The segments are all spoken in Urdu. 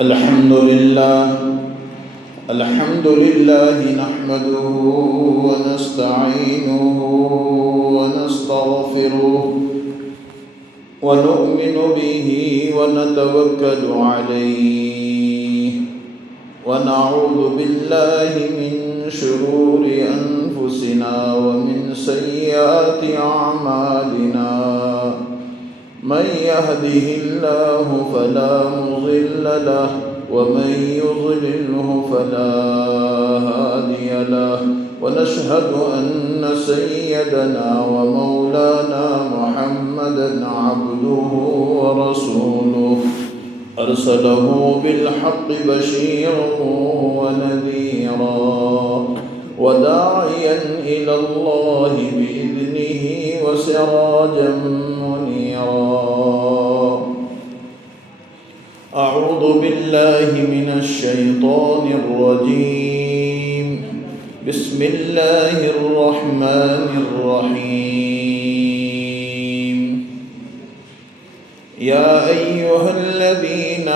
الحمد لله نحمده ونستعينه ونستغفره ونؤمن به ونتوكل عليه ونعوذ بالله من شرور أنفسنا ومن سيئات أعمالنا من يهده الله فلا مضل له ومن يضلله فلا هادي له ونشهد أن سيدنا ومولانا محمدا عبده ورسوله أرسله بالحق بشيرا ونذيرا وداعيا إلى الله بإذنه وسراجا منيرا. أعوذ بالله من الشيطان الرجيم. بسم الله الرحمن الرحيم. يا أيها الذين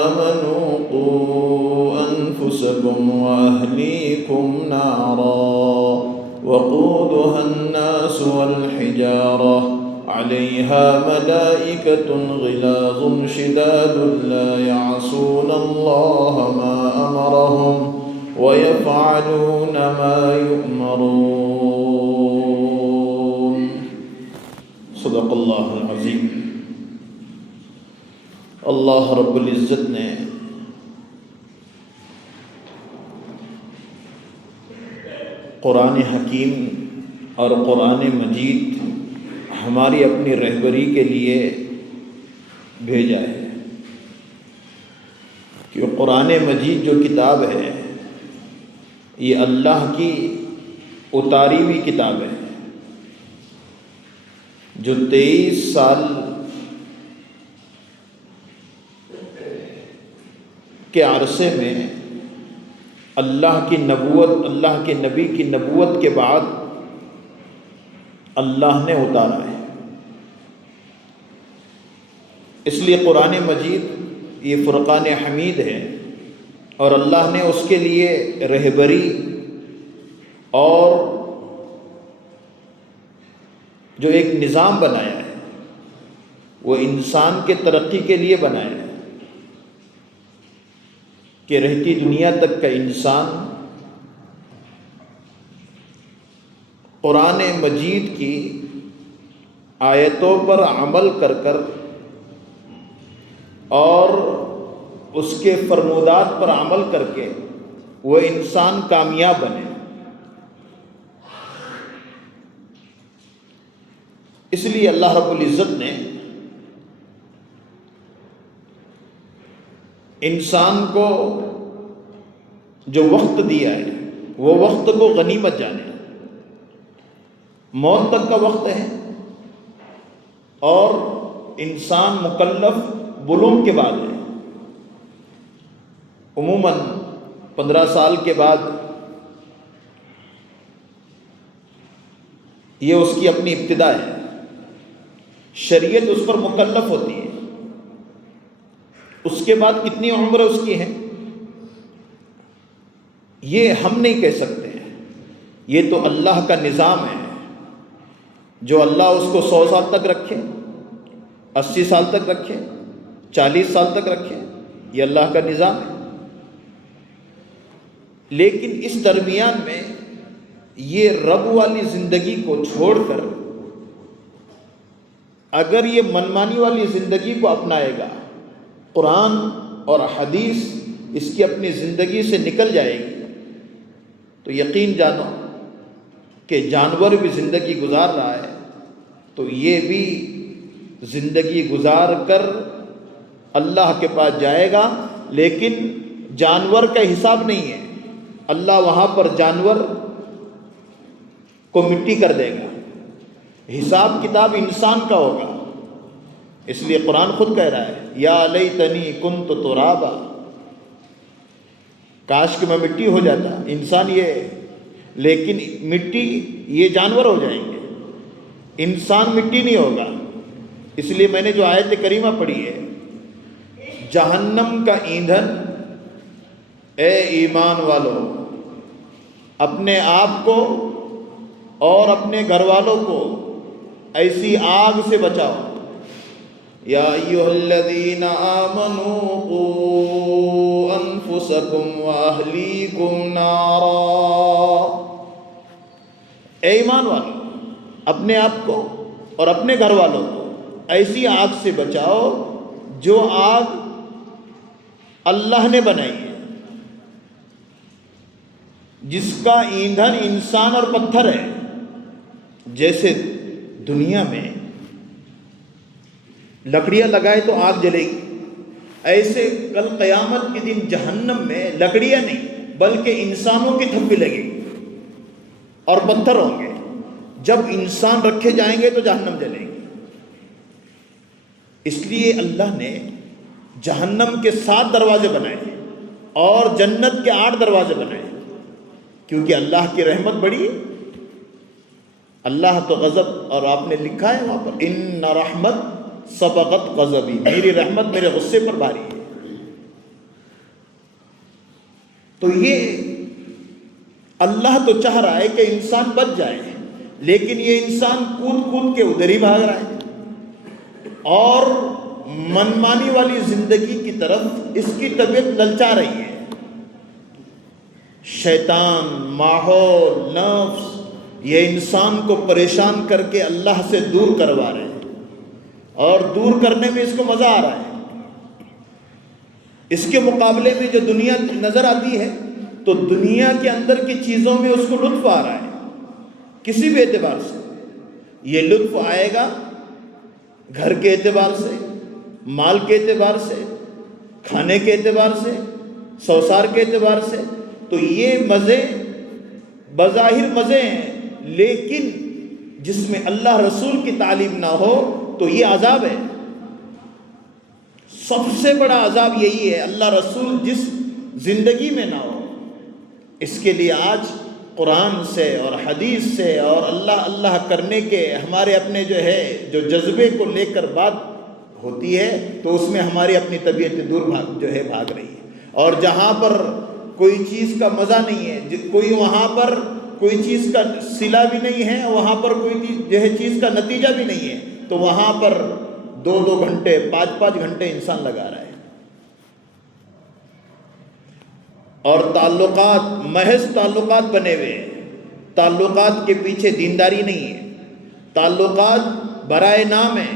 آمنوا قوا أنفسكم وأهليكم نارا وقودها الناس والحجارة عليها ملائكة غلاظ شداد لا يعصون الله ما أمرهم ويفعلون ما يؤمرون. صدق اللہ العظیم. اللہ رب العزت نے قرآن حکیم اور قرآن مجید ہماری اپنی رہبری کے لیے بھیجا ہے کہ قرآن مجید جو کتاب ہے یہ اللہ کی اتاری ہوئی کتاب ہے جو 23 سال کے عرصے میں اللہ کی نبوت، اللہ کے نبی کی نبوت کے بعد اللہ نے اتارا ہے. اس لیے قرآن مجید یہ فرقان حمید ہے اور اللہ نے اس کے لیے رہبری اور جو ایک نظام بنایا ہے وہ انسان کے ترقی کے لیے بنایا ہے کہ رہتی دنیا تک کا انسان قرآن مجید کی آیتوں پر عمل کر کر اور اس کے فرمودات پر عمل کر کے وہ انسان کامیاب بنے. اس لیے اللہ رب العزت نے انسان کو جو وقت دیا ہے وہ وقت کو غنیمت جانے. موت تک کا وقت ہے اور انسان مکلف بلوغ کے بعد ہے. عموماً 15 سال کے بعد یہ اس کی اپنی ابتدا ہے. شریعت اس پر مکلف ہوتی ہے. اس کے بعد کتنی عمر اس کی ہے یہ ہم نہیں کہہ سکتے ہیں. یہ تو اللہ کا نظام ہے. جو اللہ اس کو 100 سال تک رکھے، 80 سال تک رکھے، 40 سال تک رکھے، یہ اللہ کا نظام ہے. لیکن اس درمیان میں یہ رب والی زندگی کو چھوڑ کر اگر یہ منمانی والی زندگی کو اپنائے گا، قرآن اور حدیث اس کی اپنی زندگی سے نکل جائے گی، تو یقین جانو کہ جانور بھی زندگی گزار رہا ہے تو یہ بھی زندگی گزار کر اللہ کے پاس جائے گا. لیکن جانور کا حساب نہیں ہے. اللہ وہاں پر جانور کو مٹی کر دے گا. حساب کتاب انسان کا ہوگا. اس لیے قرآن خود کہہ رہا ہے یا لیتنی کنت ترابا، کاش کہ میں مٹی ہو جاتا. انسان یہ ہے، لیکن مٹی یہ جانور ہو جائیں گے، انسان مٹی نہیں ہوگا. اس لیے میں نے جو آیت کریمہ پڑھی ہے، جہنم کا ایندھن، اے ایمان والو اپنے آپ کو اور اپنے گھر والوں کو ایسی آگ سے بچاؤ۔ یا ایھا الذین آمنوا قوا انفسکم واہلیکم نارا، اے ایمان والو اپنے آپ کو اور اپنے گھر والوں کو ایسی آگ سے بچاؤ جو آگ اللہ نے بنائی ہے، جس کا ایندھن انسان اور پتھر ہے۔ جیسے دنیا میں لکڑیاں لگائے تو آگ جلے گی، ایسے کل قیامت کے دن جہنم میں لکڑیاں نہیں بلکہ انسانوں کی تھپی لگے گی اور پتھر ہوں گے۔ جب انسان رکھے جائیں گے تو جہنم جلے گی۔ اس لیے اللہ نے جہنم کے 7 دروازے بنائے اور جنت کے 8 دروازے بنائے، کیونکہ اللہ کی رحمت بڑی ہے۔ اللہ تو غضب، اور آپ نے لکھا ہے وہاں پر ان رحمت سبقت غضبی، میری رحمت میرے غصے پر بھاری ہے۔ تو یہ اللہ تو چاہ رہا ہے کہ انسان بچ جائے، لیکن یہ انسان کود کود کے ادھر ہی بھاگ رہا ہے اور منمانی والی زندگی کی طرف اس کی طبیعت للچا رہی ہے۔ شیطان، ماحول، نفس یہ انسان کو پریشان کر کے اللہ سے دور کروا رہے ہیں، اور دور کرنے میں اس کو مزہ آ رہا ہے۔ اس کے مقابلے میں جو دنیا نظر آتی ہے تو دنیا کے اندر کی چیزوں میں اس کو لطف آ رہا ہے۔ کسی بھی اعتبار سے یہ لطف آئے گا، گھر کے اعتبار سے، مال کے اعتبار سے، کھانے کے اعتبار سے، سوسار کے اعتبار سے، تو یہ مزے بظاہر مزے ہیں، لیکن جس میں اللہ رسول کی تعلیم نہ ہو تو یہ عذاب ہے۔ سب سے بڑا عذاب یہی ہے، اللہ رسول جس زندگی میں نہ ہو۔ اس کے لیے آج قرآن سے اور حدیث سے اور اللہ اللہ کرنے کے ہمارے اپنے جو جذبے کو لے کر بات ہوتی ہے تو اس میں ہماری اپنی طبیعت دور بھاگ رہی ہے۔ اور جہاں پر کوئی چیز کا مزہ نہیں ہے، وہاں پر کوئی چیز کا صلہ بھی نہیں ہے، وہاں پر کوئی چیز کا نتیجہ بھی نہیں ہے، تو وہاں پر 2 گھنٹے 5 گھنٹے انسان لگا رہا ہے۔ اور تعلقات، محض تعلقات بنے ہوئے ہیں، تعلقات کے پیچھے دینداری نہیں ہے، تعلقات برائے نام ہے۔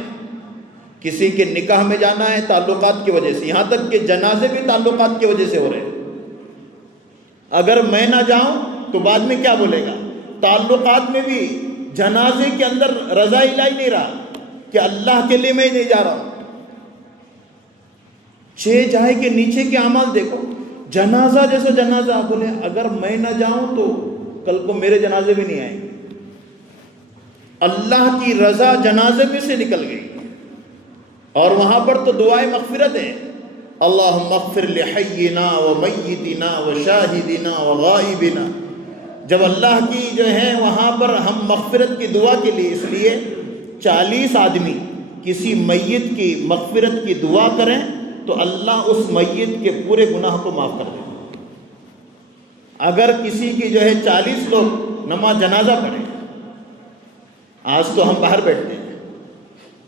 کسی کے نکاح میں جانا ہے تعلقات کی وجہ سے، یہاں تک کہ جنازے بھی تعلقات کی وجہ سے ہو رہے ہیں۔ اگر میں نہ جاؤں تو بعد میں کیا بولے گا؟ تعلقات میں بھی جنازے کے اندر رضا الہی نہیں رہا کہ اللہ کے لیے میں نہیں جا رہا ہوں۔ 6 جائے کے نیچے کے اعمال دیکھو، جنازہ جیسا جنازہ، بولے اگر میں نہ جاؤں تو کل کو میرے جنازے بھی نہیں آئیں گے۔ اللہ کی رضا جنازے میں سے نکل گئی، اور وہاں پر تو دعائیں مغفرت ہے، اللہم اغفر لحینا و میتنا و شاہدنا و غائبنا۔ جب اللہ کی وہاں پر ہم مغفرت کی دعا کے لیے، اس لیے 40 آدمی کسی میت کی مغفرت کی دعا کریں تو اللہ اس میت کے پورے گناہ کو معاف کر دے۔ اگر کسی کی 40 لوگ نماز جنازہ پڑھیں، آج تو ہم باہر بیٹھتے ہیں،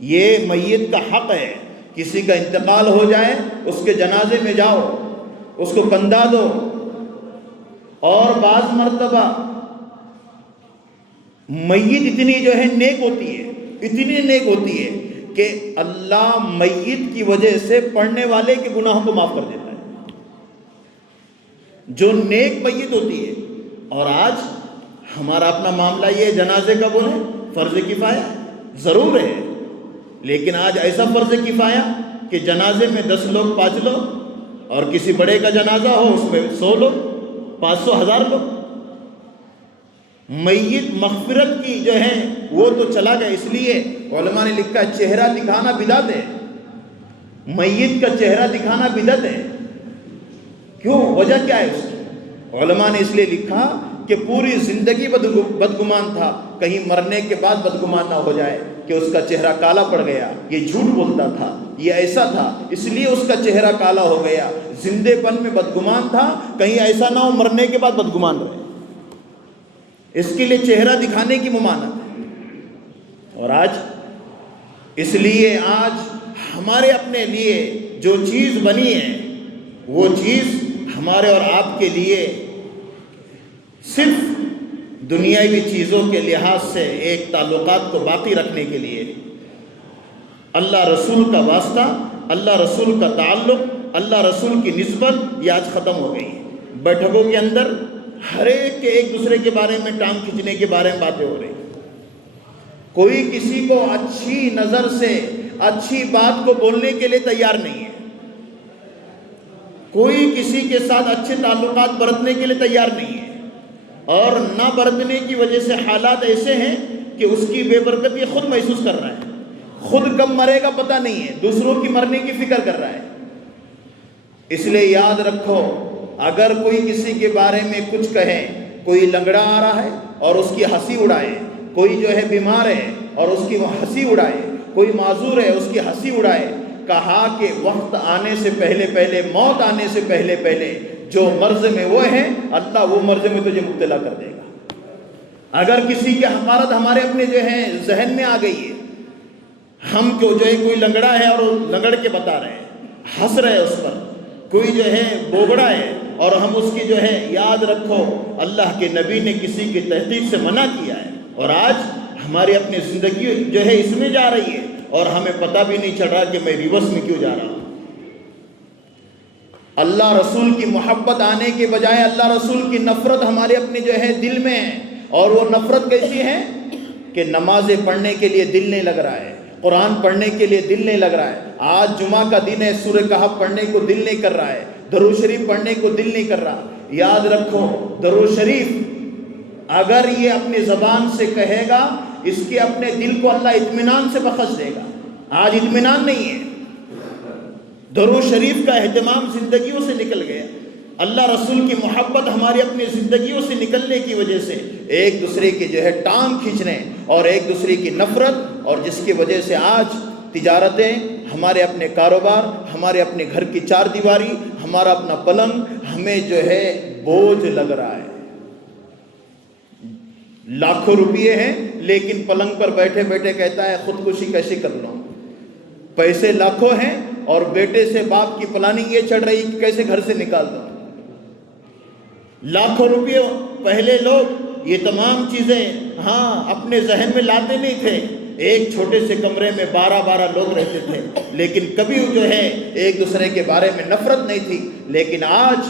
یہ میت کا حق ہے، کسی کا انتقال ہو جائے اس کے جنازے میں جاؤ، اس کو کندھا دو۔ اور بعض مرتبہ میت اتنی نیک ہوتی ہے، اتنی نیک ہوتی ہے کہ اللہ میت کی وجہ سے پڑھنے والے کے گناہوں کو معاف کر دیتا ہے، جو نیک میت ہوتی ہے۔ اور آج ہمارا اپنا معاملہ یہ جنازے کا بولے فرض کفایہ ضرور ہے، لیکن آج ایسا فرض کفایہ کہ جنازے میں 10 لوگ 5 لوگ، اور کسی بڑے کا جنازہ ہو اس میں 100 لوگ 500 1000 لوگ۔ میت مغفرت کی وہ تو چلا گیا، اس لیے علماء نے لکھا چہرہ دکھانا بدعت ہے، میت کا چہرہ دکھانا بدعت ہے۔ کیوں؟ وجہ کیا ہے اس کی؟ علماء نے اس لیے لکھا کہ پوری زندگی بدگمان تھا، کہیں مرنے کے بعد بدگمان نہ ہو جائے کہ اس کا چہرہ کالا پڑ گیا، یہ جھوٹ بولتا تھا، یہ ایسا تھا اس لیے اس کا چہرہ کالا ہو گیا۔ زندے پن میں بدگمان تھا، کہیں ایسا نہ ہو مرنے کے بعد بدگمان رہے، اس کے لیے چہرہ دکھانے کی ممانعت ہے۔ اور آج اس لیے آج ہمارے اپنے لیے جو چیز بنی ہے وہ چیز ہمارے اور آپ کے لیے صرف دنیاوی چیزوں کے لحاظ سے ایک تعلقات کو باقی رکھنے کے لیے، اللہ رسول کا واسطہ، اللہ رسول کا تعلق، اللہ رسول کی نسبت یہ آج ختم ہو گئی ہے۔ بیٹھکوں کے اندر ہر ایک کے ایک دوسرے کے بارے میں ٹانگ کھینچنے کے بارے میں باتیں ہو رہی، کوئی کسی کو اچھی نظر سے اچھی بات کو بولنے کے لیے تیار نہیں ہے، کوئی کسی کے ساتھ اچھے تعلقات برتنے کے لیے تیار نہیں ہے، اور نہ برتنے کی وجہ سے حالات ایسے ہیں کہ اس کی بے برکتی خود محسوس کر رہا ہے، خود کب مرے گا پتہ نہیں ہے، دوسروں کی مرنے کی فکر کر رہا ہے۔ اس لیے یاد رکھو، اگر کوئی کسی کے بارے میں کچھ کہے، کوئی لنگڑا آ رہا ہے اور اس کی ہنسی اڑائے، کوئی جو ہے بیمار ہے اور اس کی ہنسی اڑائے، کوئی معذور ہے اس کی ہنسی اڑائے، کہا کہ وقت آنے سے پہلے پہلے، موت آنے سے پہلے پہلے جو مرض میں وہ ہے، اللہ وہ مرض میں تجھے مبتلا کر دے گا۔ اگر کسی کی حقارت ہمارے اپنے جو ہے ذہن میں آ گئی ہے، ہم کو جو ہے کوئی لنگڑا ہے اور لنگڑ کے بتا رہے ہیں، ہنس رہے اس پر، کوئی جو ہے بوگڑا ہے اور ہم اس کی جو ہے، یاد رکھو اللہ کے نبی نے کسی کی تحقیق سے منع کیا ہے، اور آج ہماری اپنی زندگی جو ہے اس میں جا رہی ہے اور ہمیں پتہ بھی نہیں چل رہا کہ میں ریورس میں کیوں جا رہا ہوں۔ اللہ رسول کی محبت آنے کے بجائے اللہ رسول کی نفرت ہمارے اپنے جو ہے دل میں ہے، اور وہ نفرت کیسی ہے کہ نمازیں پڑھنے کے لیے دل نہیں لگ رہا ہے، قرآن پڑھنے کے لیے دل نہیں لگ رہا ہے، آج جمعہ کا دن ہے، سورہ کہف پڑھنے کو دل نہیں کر رہا ہے، درود شریف پڑھنے کو دل نہیں کر رہا۔ یاد رکھو، درود شریف اگر یہ اپنی زبان سے کہے گا، اس کے اپنے دل کو اللہ اطمینان سے بخش دے گا، آج اطمینان نہیں ہے، درود شریف کا اہتمام زندگیوں سے نکل گیا، اللہ رسول کی محبت ہماری اپنی زندگیوں سے نکلنے کی وجہ سے ایک دوسرے کی جو ہے ٹانگ کھینچنے اور ایک دوسرے کی نفرت، اور جس کی وجہ سے آج تجارتیں، ہمارے اپنے کاروبار، ہمارے اپنے گھر کی چار دیواری، ہمارا اپنا پلنگ ہمیں جو ہے بوجھ لگ رہا ہے، لاکھوں روپیے ہیں لیکن پلنگ پر بیٹھے بیٹھے کہتا ہے خودکشی کیسے کر لوں، پیسے لاکھوں ہیں اور بیٹے سے باپ کی پلاننگ یہ چڑھ رہی کہ کیسے گھر سے نکال دوں، لاکھوں روپے۔ پہلے لوگ یہ تمام چیزیں اپنے ذہن میں لاتے نہیں تھے، ایک چھوٹے سے کمرے میں 12 لوگ رہتے تھے، لیکن کبھی جو ہے ایک دوسرے کے بارے میں نفرت نہیں تھی، لیکن آج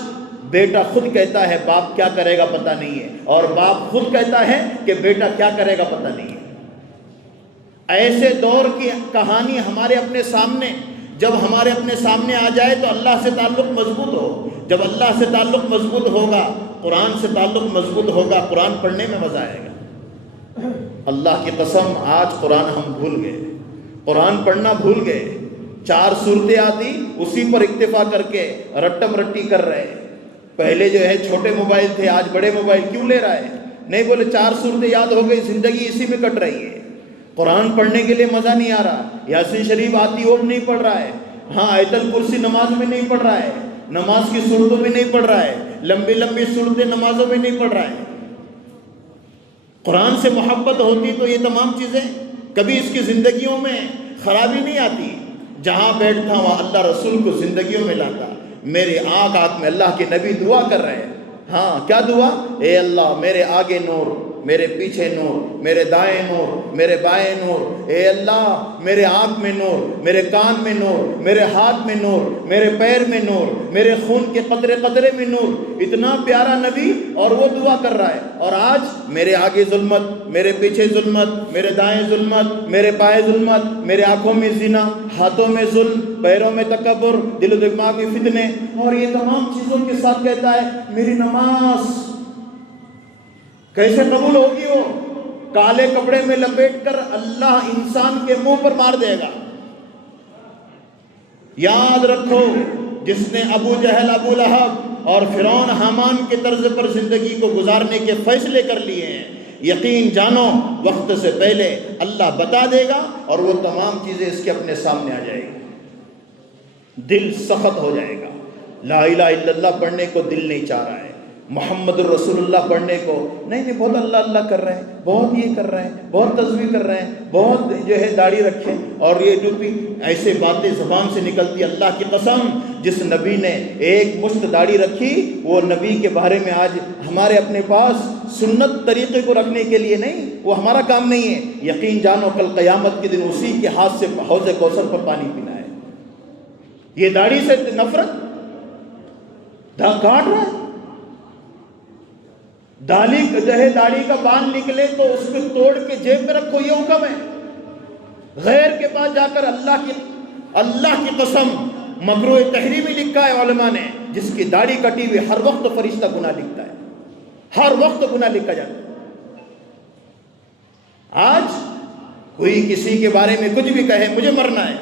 بیٹا خود کہتا ہے باپ کیا کرے گا پتہ نہیں ہے، اور باپ خود کہتا ہے کہ بیٹا کیا کرے گا پتہ نہیں ہے۔ ایسے دور کی کہانی ہمارے اپنے سامنے، جب ہمارے اپنے سامنے آ جائے تو اللہ سے تعلق مضبوط ہو، جب اللہ سے تعلق مضبوط ہوگا، قرآن سے تعلق مضبوط ہوگا، قرآن پڑھنے میں مزہ آئے گا۔ اللہ کی قسم آج قرآن ہم بھول گئے، قرآن پڑھنا بھول گئے، 4 صورتیں آتی اسی پر اکتفا کر کے رٹم رٹی کر رہے۔ پہلے جو ہے چھوٹے موبائل تھے، آج بڑے موبائل کیوں لے رہا ہے؟ نہیں بولے 4 صورتیں یاد ہو گئی، زندگی اسی میں کٹ رہی ہے، قرآن پڑھنے کے لیے مزہ نہیں آ رہا، یاسین شریف آتی وہ نہیں پڑھ رہا ہے، آیت الکرسی نماز میں نہیں پڑھ رہا ہے، نماز کی صورتوں میں نہیں پڑھ رہا ہے، لمبی لمبی صورتیں نمازوں میں نہیں پڑھ رہا ہے۔ قرآن سے محبت ہوتی تو یہ تمام چیزیں کبھی اس کی زندگیوں میں خرابی نہیں آتی، جہاں بیٹھتا وہاں اللہ رسول کو زندگیوں میں لاتا۔ میری آنکھ میں اللہ کے نبی دعا کر رہے ہیں، کیا دعا؟ اے اللہ میرے آگے نور، میرے پیچھے نور، میرے دائیں نور، میرے بائیں نور، اے اللہ میرے آنکھ میں نور، میرے کان میں نور، میرے ہاتھ میں نور، میرے پیر میں نور، میرے خون کے قطرے قطرے میں نور۔ اتنا پیارا نبی اور وہ دعا کر رہا ہے، اور آج میرے آگے ظلمت، میرے پیچھے ظلمت، میرے دائیں ظلمت، میرے بائیں ظلمت، میرے آنکھوں میں زنا، ہاتھوں میں ظلم، پیروں میں تکبر، دل و دماغ میں فتنے، اور یہ تمام چیزوں کے ساتھ کہتا ہے میری نماز کیسے قبول ہوگی؟ وہ کالے کپڑے میں لپیٹ کر اللہ انسان کے منہ پر مار دے گا۔ یاد رکھو، جس نے ابو جہل، ابو لہب اور فرعون حامان کے طرز پر زندگی کو گزارنے کے فیصلے کر لیے ہیں، یقین جانو وقت سے پہلے اللہ بتا دے گا اور وہ تمام چیزیں اس کے اپنے سامنے آ جائے گی۔ دل سخت ہو جائے گا، لا الہ الا اللہ پڑھنے کو دل نہیں چاہ رہا ہے، محمد الرسول اللہ پڑھنے کو نہیں، بہت اللہ اللہ کر رہے ہیں، بہت یہ کر رہے ہیں، بہت تسبیح کر رہے ہیں، بہت جو ہے داڑھی رکھے اور یہ ڈوپی، ایسے باتیں زبان سے نکلتی۔ اللہ کی قسم جس نبی نے ایک مشت داڑھی رکھی، وہ نبی کے بارے میں آج ہمارے اپنے پاس سنت طریقے کو رکھنے کے لیے نہیں، وہ ہمارا کام نہیں ہے۔ یقین جانو کل قیامت کے دن اسی کے ہاتھ سے حوض کوثر پر پانی پینا ہے۔ یہ داڑھی سے نفرت کاٹ رہا ہے، داڑھی کا بال نکلے تو اس کو توڑ کے جیب میں رکھو، یہ حکم ہے۔ غیر کے پاس جا کر اللہ کی قسم مکروہ تحریمی لکھا ہے علماء نے، جس کی داڑھی کٹی ہوئی ہر وقت فرشتہ گناہ لکھتا ہے، ہر وقت گناہ لکھا جاتا ہے۔ آج کوئی کسی کے بارے میں کچھ بھی کہے، مجھے مرنا ہے،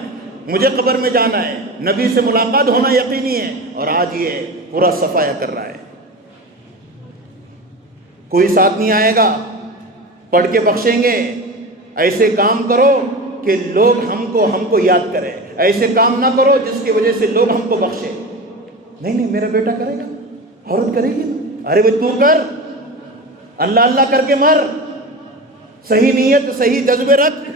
مجھے قبر میں جانا ہے، نبی سے ملاقات ہونا یقینی ہے، اور آج یہ پورا صفایا کر رہا ہے۔ کوئی ساتھ نہیں آئے گا، پڑھ کے بخشیں گے، ایسے کام کرو کہ لوگ ہم کو یاد کریں، ایسے کام نہ کرو جس کی وجہ سے لوگ ہم کو بخشیں۔ نہیں میرا بیٹا کرے گا، عورت کرے گی، ارے بھائی تو کر، اللہ اللہ کر کے مر، صحیح نیت صحیح جذبے رکھ۔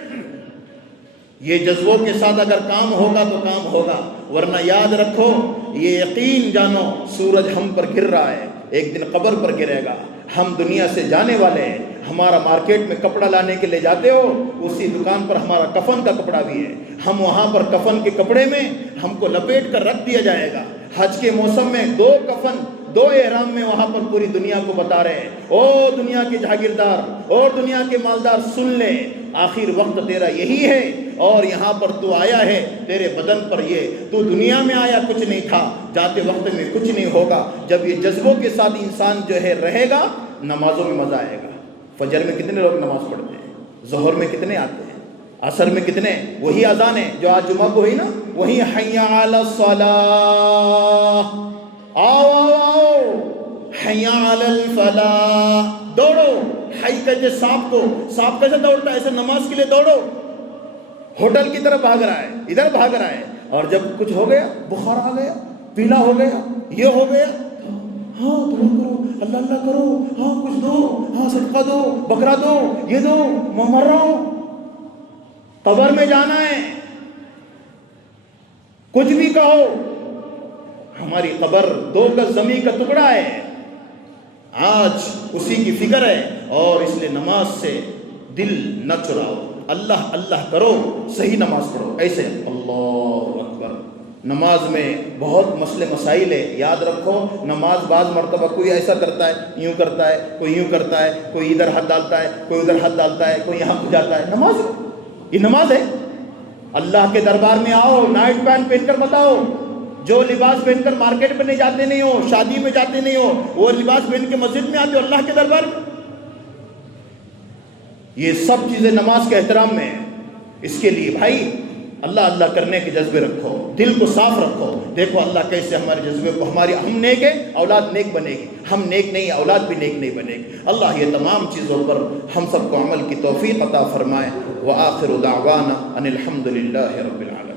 یہ جذبوں کے ساتھ اگر کام ہوگا تو کام ہوگا، ورنہ یاد رکھو، یہ یقین جانو سورج ہم پر گر رہا ہے، ایک دن قبر پر گرے گا۔ ہم دنیا سے جانے والے ہیں، ہمارا مارکیٹ میں کپڑا لانے کے لیے جاتے ہو، اسی دکان پر ہمارا کفن کا کپڑا بھی ہے، ہم وہاں پر کفن کے کپڑے میں ہم کو لپیٹ کر رکھ دیا جائے گا۔ حج کے موسم میں 2 کفن 2 احرام میں وہاں پر پوری دنیا کو بتا رہے ہیں، او دنیا کے جاگیردار اور دنیا کے مالدار سن لے، آخر وقت تیرا یہی ہے، اور یہاں پر تو آیا ہے، تیرے بدن پر یہ، تو دنیا میں آیا کچھ نہیں تھا، جاتے وقت میں کچھ نہیں ہوگا۔ جب یہ جذبوں کے ساتھ انسان جو ہے رہے گا، نمازوں میں مزہ آئے گا۔ فجر میں کتنے لوگ نماز پڑھتے ہیں، ظہر میں کتنے آتے ہیں، عصر میں کتنے، وہی اذان ہے جو آج جمعہ کو ہوئی نا، وہی حی علی الصلاۃ، آؤ آؤ آؤ، حی علی الفلاح، دوڑو، حی کہتے سانپ کو، سانپ کیسے دوڑتا ہے، ایسے نماز کے لیے دوڑو۔ ہوٹل کی طرف بھاگ رہا ہے، ادھر بھاگ رہا ہے، اور جب کچھ ہو گیا، بخار آ گیا، پیلا ہو گیا، یہ ہو گیا، ہاں دعا کرو، اللہ اللہ کرو، ہاں کچھ دو، ہاں صدقہ دو، بکرا دو، یہ دو، میں مر رہا ہوں۔ قبر میں جانا ہے، کچھ بھی کہو، ہماری قبر 2 گز زمین کا ٹکڑا ہے، آج اسی کی فکر ہے، اور اس لیے نماز سے دل نہ چراؤ، اللہ اللہ کرو، صحیح نماز پڑھو، ایسے اللہ اکبر۔ نماز میں بہت مسئلے مسائل ہے، یاد رکھو، نماز بعض مرتبہ کوئی ایسا کرتا ہے، یوں کرتا ہے، کوئی یوں کرتا ہے، کوئی ادھر ہاتھ ڈالتا ہے، کوئی ادھر ہاتھ ڈالتا ہے، کوئی یہاں کو جاتا ہے، نماز یہ نماز ہے۔ اللہ کے دربار میں آؤ، نائٹ پینٹ پہن کر بتاؤ، جو لباس پہن کر مارکیٹ میں نہیں جاتے نہیں ہو، شادی میں جاتے نہیں ہو، وہ لباس پہن کے مسجد میں آتے ہو اللہ کے دربار میں، یہ سب چیزیں نماز کے احترام میں ہیں۔ اس کے لیے بھائی اللہ اللہ کرنے کے جذبے رکھو، دل کو صاف رکھو، دیکھو اللہ کیسے ہمارے جذبے کو، ہم نیک ہیں، اولاد نیک بنے گی، ہم نیک نہیں، اولاد بھی نیک نہیں بنے گی۔ اللہ یہ تمام چیزوں پر ہم سب کو عمل کی توفیق عطا فرمائے۔ وآخر دعوانا ان الحمد للہ رب العالمین۔